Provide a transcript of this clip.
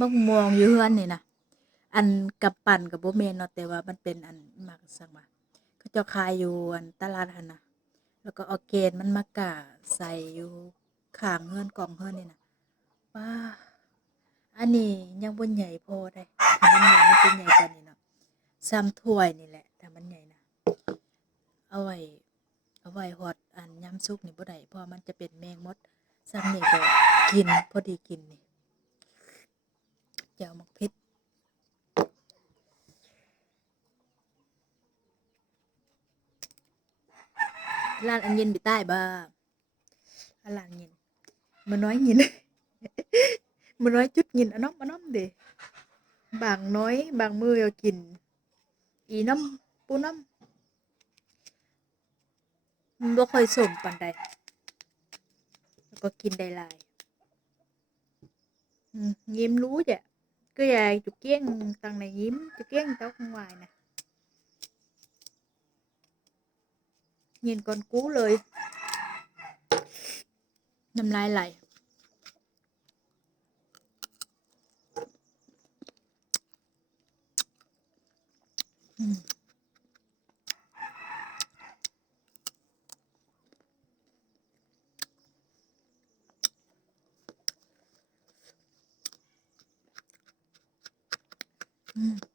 มะม่วงอยู่เฮือนนี่นะอันกับปั่นกับบ่แม่นเนาะแต่ว่ามันเป็นอันหมักซังว่าเขาเจ้าขายอยู่อันตลาดหั่นน่ะแล้วก็เอาเกณฑ์มันมากะใส่อยู่ข้างเฮือนกองเฮือนนี่น่ะว้าอันนี้ยังบ่ใหญ่พอได้ถ้ามันใหญ่มันจะใหญ่กว่านี้เนาะซ้ำถ้วยนี่แหละถ้ามันใหญ่นะเอาไว้เอาไว้ฮอดอันยามสุกนี่บ่ได้เพราะมันจะเป็นแมงมดซ้ำนี่ก็กินพอดีกินนี่แจ่วมักเผ็ด ร้านอันเย็นไปใต้บ่อันร้านเย็นมันน้อยเย็นมันน้อยจุดเย็นอันน้อมเด้บางน้อยบางมื้อก็กินอีน้ำปูน้ำมันบ่ค่อยส้มปานใดแล้วก็กินได้หลายยิ้มรู้จ้ะcứ dài chục chén thằng này nhiễm chục chén tao không ngoài nè nhìn con cúเลยน้ำลายไหลอืมอืม